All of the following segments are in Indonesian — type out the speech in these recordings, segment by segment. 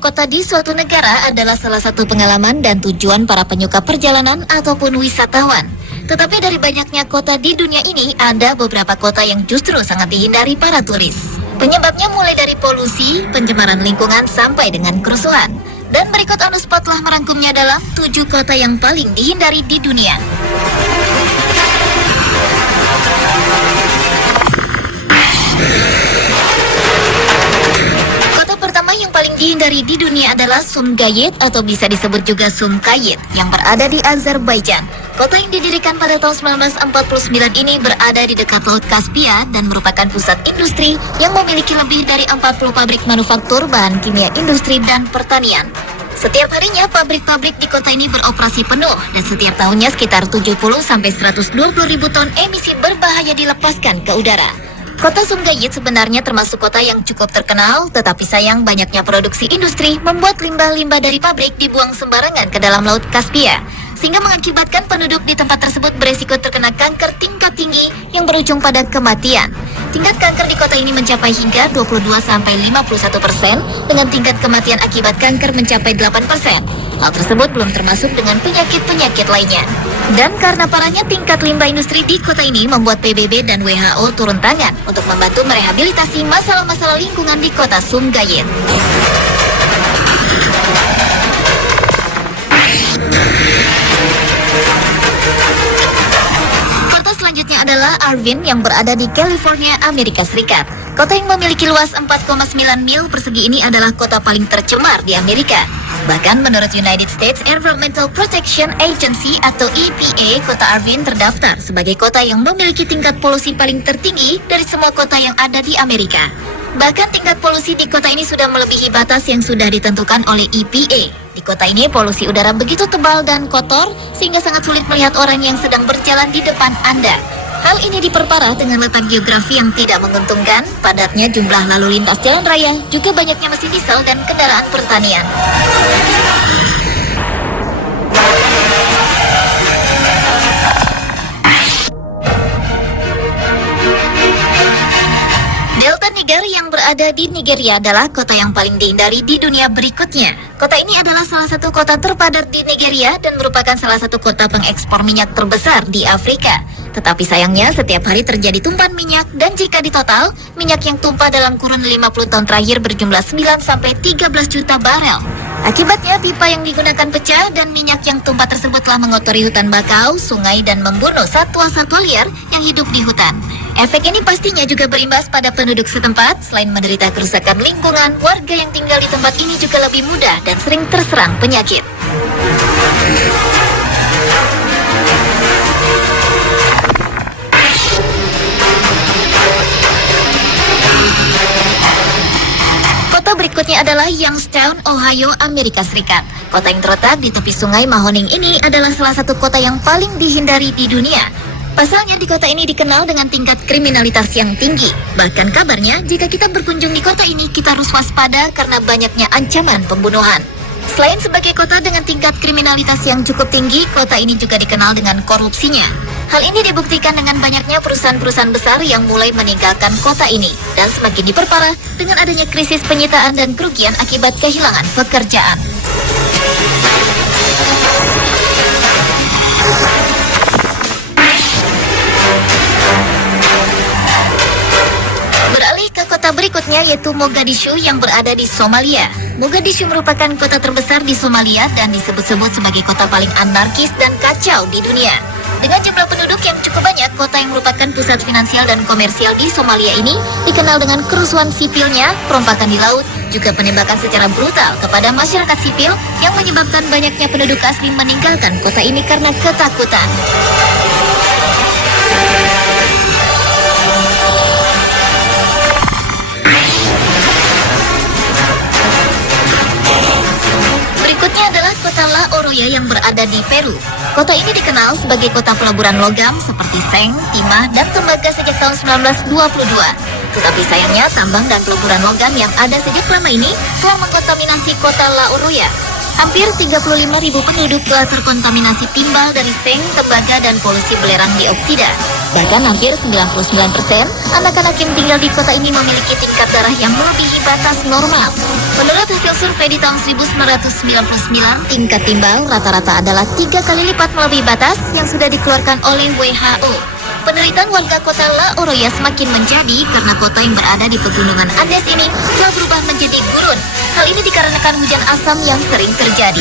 kota di suatu negara adalah salah satu pengalaman dan tujuan para penyuka perjalanan ataupun wisatawan. Tetapi dari banyaknya kota di dunia ini, ada beberapa kota yang justru sangat dihindari para turis. Penyebabnya mulai dari polusi, pencemaran lingkungan, sampai dengan kerusuhan. Dan berikut Anuspot telah merangkumnya dalam 7 kota yang paling dihindari di dunia. Kota pertama yang paling dihindari di dunia adalah Sumgayit atau bisa disebut juga Sumkayit yang berada di Azerbaijan. Kota yang didirikan pada tahun 1949 ini berada di dekat Laut Kaspia dan merupakan pusat industri yang memiliki lebih dari 40 pabrik manufaktur bahan kimia industri dan pertanian. Setiap harinya pabrik-pabrik di kota ini beroperasi penuh dan setiap tahunnya sekitar 70 sampai 120 ribu ton emisi berbahaya dilepaskan ke udara. Kota Sumgayit sebenarnya termasuk kota yang cukup terkenal, tetapi sayang banyaknya produksi industri membuat limbah-limbah dari pabrik dibuang sembarangan ke dalam Laut Kaspia, sehingga mengakibatkan penduduk di tempat tersebut beresiko terkena kanker tingkat tinggi yang berujung pada kematian. Tingkat kanker di kota ini mencapai hingga 22-51% dengan tingkat kematian akibat kanker mencapai 8%. Hal tersebut belum termasuk dengan penyakit-penyakit lainnya. Dan karena parahnya tingkat limbah industri di kota ini membuat PBB dan WHO turun tangan untuk membantu merehabilitasi masalah-masalah lingkungan di kota Sumgayit. Selanjutnya adalah Irvine yang berada di California, Amerika Serikat. Kota yang memiliki luas 4,9 mil persegi ini adalah kota paling tercemar di Amerika. Bahkan menurut United States Environmental Protection Agency atau EPA, kota Irvine terdaftar sebagai kota yang memiliki tingkat polusi paling tertinggi dari semua kota yang ada di Amerika. Bahkan tingkat polusi di kota ini sudah melebihi batas yang sudah ditentukan oleh EPA. Di kota ini polusi udara begitu tebal dan kotor sehingga sangat sulit melihat orang yang sedang berjalan di depan Anda. Hal ini diperparah dengan letak geografi yang tidak menguntungkan, padatnya jumlah lalu lintas jalan raya, juga banyaknya mesin diesel dan kendaraan pertanian. Delta Niger yang berada di Nigeria adalah kota yang paling dihindari di dunia berikutnya. Kota ini adalah salah satu kota terpadat di Nigeria dan merupakan salah satu kota pengekspor minyak terbesar di Afrika. Tetapi sayangnya setiap hari terjadi tumpahan minyak dan jika ditotal, minyak yang tumpah dalam kurun 50 tahun terakhir berjumlah 9-13 juta barel. Akibatnya pipa yang digunakan pecah dan minyak yang tumpah tersebut telah mengotori hutan bakau, sungai dan membunuh satwa-satwa liar yang hidup di hutan. Efek ini pastinya juga berimbas pada penduduk setempat. Selain menderita kerusakan lingkungan, warga yang tinggal di tempat ini juga lebih mudah dan sering terserang penyakit. Kota berikutnya adalah Youngstown, Ohio, Amerika Serikat. Kota yang terletak di tepi sungai Mahoning ini adalah salah satu kota yang paling dihindari di dunia. Pasalnya di kota ini dikenal dengan tingkat kriminalitas yang tinggi. Bahkan kabarnya jika kita berkunjung di kota ini kita harus waspada karena banyaknya ancaman pembunuhan. Selain sebagai kota dengan tingkat kriminalitas yang cukup tinggi, kota ini juga dikenal dengan korupsinya. Hal ini dibuktikan dengan banyaknya perusahaan-perusahaan besar yang mulai meninggalkan kota ini dan semakin diperparah dengan adanya krisis penyitaan dan kerugian akibat kehilangan pekerjaan. Beralih ke kota berikutnya yaitu Mogadishu yang berada di Somalia. Mogadishu merupakan kota terbesar di Somalia dan disebut-sebut sebagai kota paling anarkis dan kacau di dunia. Dengan jumlah penduduk yang cukup banyak, kota yang merupakan pusat finansial dan komersial di Somalia ini dikenal dengan kerusuhan sipilnya, perompakan di laut, juga penembakan secara brutal kepada masyarakat sipil yang menyebabkan banyaknya penduduk asli meninggalkan kota ini karena ketakutan. Berikutnya adalah kota La Oroya yang berada di Peru. Kota ini dikenal sebagai kota peleburan logam seperti seng, timah, dan tembaga sejak tahun 1922. Tetapi sayangnya tambang dan peleburan logam yang ada sejak lama ini telah mengkontaminasi kota La Oroya. Hampir 35.000 penduduk telah terkontaminasi timbal dari seng, tembaga, dan polusi belerang dioksida. Bahkan hampir 99% anak-anak yang tinggal di kota ini memiliki tingkat darah yang melebihi batas normal. Menurut hasil survei di tahun 1999, tingkat timbal rata-rata adalah 3 kali lipat melebihi batas yang sudah dikeluarkan oleh WHO. Penderitaan warga kota La Oroya semakin menjadi karena kota yang berada di pegunungan Andes ini telah berubah menjadi gurun. Hal ini dikarenakan hujan asam yang sering terjadi.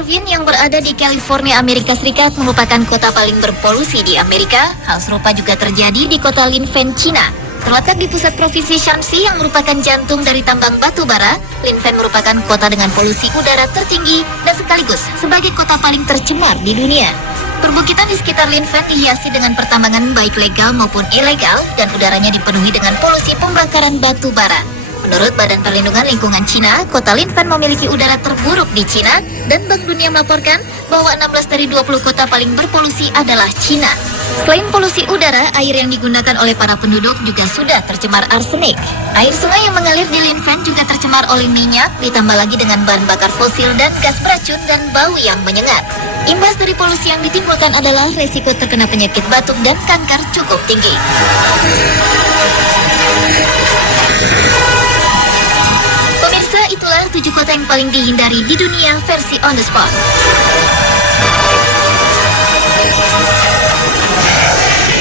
Irvine yang berada di California, Amerika Serikat merupakan kota paling berpolusi di Amerika. Hal serupa juga terjadi di kota Linfen, Cina. Terletak di pusat provinsi Shanxi yang merupakan jantung dari tambang batu bara, Linfen merupakan kota dengan polusi udara tertinggi dan sekaligus sebagai kota paling tercemar di dunia. Perbukitan di sekitar Linfen dihiasi dengan pertambangan baik legal maupun ilegal dan udaranya dipenuhi dengan polusi pembakaran batu bara. Menurut Badan Perlindungan Lingkungan Cina, kota Linfen memiliki udara terburuk di Cina dan Bank Dunia melaporkan bahwa 16 dari 20 kota paling berpolusi adalah Cina. Selain polusi udara, air yang digunakan oleh para penduduk juga sudah tercemar arsenik. Air sungai yang mengalir di Linfen juga tercemar oleh minyak, ditambah lagi dengan bahan bakar fosil dan gas beracun dan bau yang menyengat. Imbas dari polusi yang ditimbulkan adalah resiko terkena penyakit batuk dan kanker cukup tinggi. Pemirsa, itulah 7 kota yang paling dihindari di dunia versi On The Spot.